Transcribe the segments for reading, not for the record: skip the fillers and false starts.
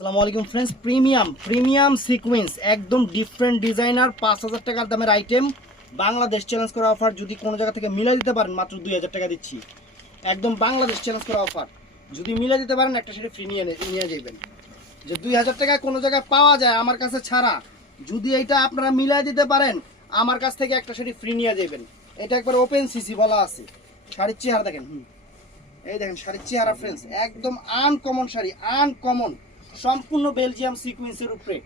আসসালামু আলাইকুম friends, premium sequence একদম ডিফারেন্ট ডিজাইনার 5000 টাকার দামের আইটেম। বাংলাদেশ চ্যালেঞ্জ করা অফার, যদি কোনো জায়গা থেকে মিলাই দিতে পারেন মাত্র 2000 টাকা দিচ্ছি। একদম বাংলাদেশ চ্যালেঞ্জ করা অফার, যদি মিলাই দিতে পারেন একটা সেটা ফ্রি নিয়ে যাবেন। যে 2000 টাকায় কোনো জায়গায় পাওয়া যায় আমার কাছে ছাড়া, যদি এইটা আপনারা মিলাই দিতে পারেন আমার কাছ থেকে একটা সেটি ফ্রি নিয়ে যাবেন। এটা একবার ওপেন সিসি বলা আছে। শাড়ির চেহারা দেখেন, এই দেখেন শাড়ির চেহারা ফ্রেন্ডস, একদম আনকমন শাড়ি, আনকমন, সম্পূর্ণ বেলজিয়াম সিকোয়েন্সের উপরে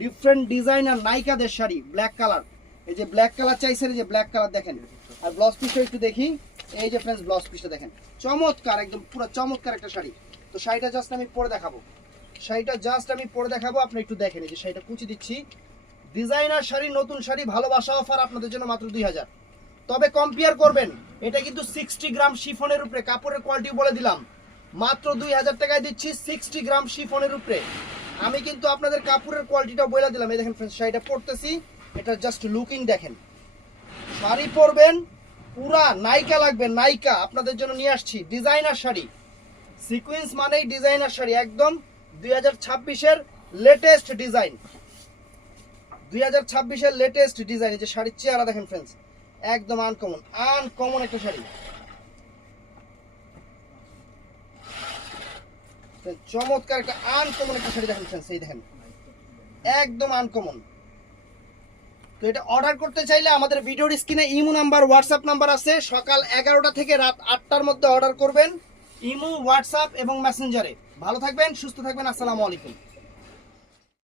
ডিফারেন্ট ডিজাইনার নাইকাদের শাড়ি। ব্ল্যাক কালার, এই যে ব্ল্যাক কালার চাইছেন, এই যে ব্ল্যাক কালার দেখেন। আর ব্লাউজ পিসটা একটু দেখি, এই যে ফ্রেন্ডস ব্লাউজ পিসটা দেখেন, চমৎকার, একদম পুরো চমৎকার একটা শাড়ি। তো শাড়িটা জাস্ট আমি পরে দেখাবো, আপনি একটু দেখেন। এই যে শাড়িটা কুচি দিচ্ছি, ডিজাইনার শাড়ি, নতুন শাড়ি, ভালোবাসা অফার আপনাদের জন্য মাত্র 2000। তবে কম্পেয়ার করবেন, এটা কিন্তু 60 গ্রাম শিফনের উপরে, কাপড়ের কোয়ালিটি বলে দিলাম, মাত্র 2000 টাকায় দিচ্ছি 60 গ্রাম শিফনের উপরে। আমি কিন্তু আপনাদের কাপড়ের কোয়ালিটিটা বলে দিলাম। এই দেখেন ফ্রেন্ডস, শাড়িটা পরতেছি, এটা জাস্ট লুকিং দেখেন। শাড়ি পরবেন পুরা নাইকা লাগবে, নাইকা আপনাদের জন্য নিয়ে আসছি ডিজাইনার শাড়ি। সিকোয়েন্স মানেই ডিজাইনার শাড়ি, একদম 2026-এর লেটেস্ট ডিজাইন, 2026-এর লেটেস্ট ডিজাইন। এই যে শাড়ির চেহারা দেখেন ফ্রেন্ডস, একদম আনকমন একটা শাড়ি, চমৎকার একটা আনকমন একটা শাড়ি দেখেন ফ্রেন্ডস, এই দেখেন একদম আনকমন। তো এটা অর্ডার করতে চাইলে আমাদের ভিডিওর স্ক্রিনে ইমো নাম্বার, হোয়াটসঅ্যাপ নাম্বার আছে। সকাল 11টা থেকে রাত 8টার মধ্যে অর্ডার করবেন, ইমো, হোয়াটসঅ্যাপ এবং মেসেঞ্জারে। ভালো থাকবেন, সুস্থ থাকবেন, আসসালামু আলাইকুম।